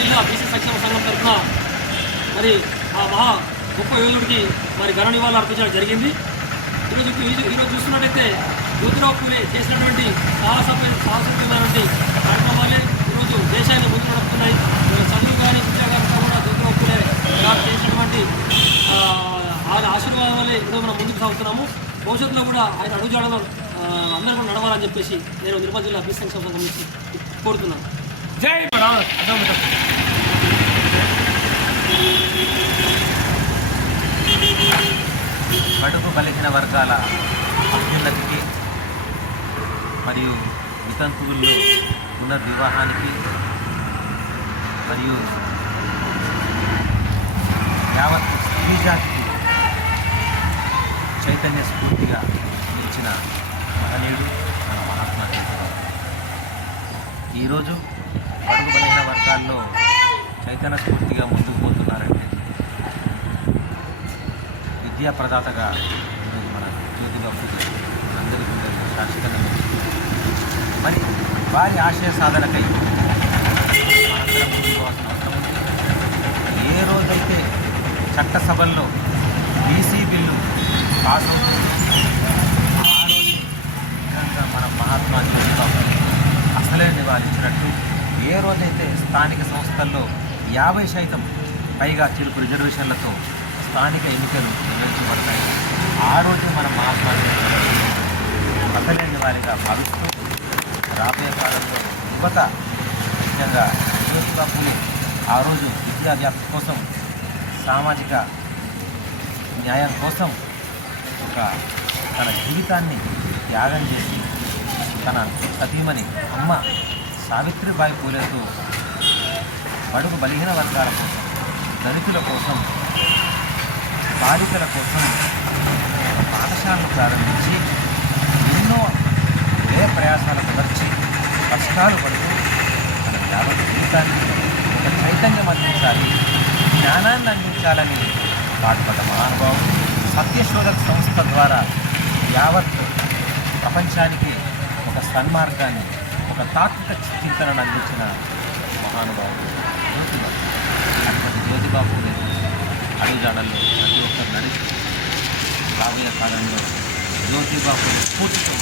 జిల్లా బీసీ సంక్షేమ సంఘం తరఫున మరి ఆ మహా గొప్ప యోధుడికి మరి ఘన నివాళులు అర్పించడం జరిగింది. ఈరోజు ఈరోజు చూస్తున్నట్టయితే జ్యోతిరావు పూలే చేసినటువంటి సాహసమైన సాహసమైనటువంటి కార్యక్రమాలే ఈరోజు దేశాన్ని ముందు నడుపుతున్నాయి. చదువు కానీ విద్య కూడా జ్యోతిరావు పూలే గారు చేసినటువంటి ఆయన ఆశీర్వాదం వల్లే ఈరోజు మనం ముందుకు సాగుతున్నాము. భవిష్యత్తులో కూడా ఆయన అడుగుజాడలో ఆ, అందరూ కూడా నడవాలని చెప్పేసి నేను నిర్మల్ జిల్లా బీసీ సంక్షేమ సంఘం నుంచి కోరుతున్నాను. జై బడుగు వర్గాల అభ్యున్నతికి మరియు వితంతువుల్లో పునర్వివాహానికి మరియు యావత్ స్త్రీ జాతికి చైతన్య స్ఫూర్తిగా నిలిచిన మహనీయుడు మన మహాత్మా గాంధీ. ఈరోజు బడుగు బలహీన వర్గాల్లో చైతన్య స్ఫూర్తిగా ముందుకు విద్యా ప్రదాతగా మన జ్యోతిబా పూజ మనందరి శాశ్వతంగా మరి వారి ఆశయ సాధనకై మనందరం ముందుకు అవసరం ఉంది. ఏ రోజైతే చట్టసభల్లో బీసీ బిల్లు పాస్ అవుతుందో ఆ రోజు నిజంగా మన మహాత్మా జ్యోతిబా అసలే నివారించినట్టు ఏ రోజైతే స్థానిక సంస్థల్లో యాభై శాతం పైగా చిలుపు రిజర్వేషన్లతో స్థానిక ఎన్నికలు నిర్వహించబడతాయి. ఆ రోజు మన మహాత్మా అసలేని వారిగా భావిస్తూ రాబోయే కాలంలో యువత ముఖ్యంగా జ్యోతిబా ఆ రోజు విద్యా కోసం సామాజిక న్యాయం కోసం ఒక తన జీవితాన్ని త్యాగం చేసి తన సతీమని అమ్మ సావిత్రిబాయి పూలేతో బడుగు బలిహీన వర్గాల కోసం దళితుల కోసం బాలికల కోసం పాఠశాలను ప్రారంభించి ఎన్నో ఏ ప్రయాసాలు వచ్చి కష్టాలు పడుతూ తన యావత్ జీవితాన్ని ఒక చైతన్యం అందించాలి. జ్ఞానాన్ని అందించాలని పాటుపడ్డ మహానుభావుడు సత్యశోధక సంస్థ ద్వారా యావత్ ప్రపంచానికి ఒక సన్మార్గాన్ని ఒక తాత్విక చింతనను అందించిన మహానుభావుడు. జాడల్లో ప్రతి ఒక్కరు నడిచి రాబోయే కాలంలో జ్యోతిబాబు స్ఫూర్తితో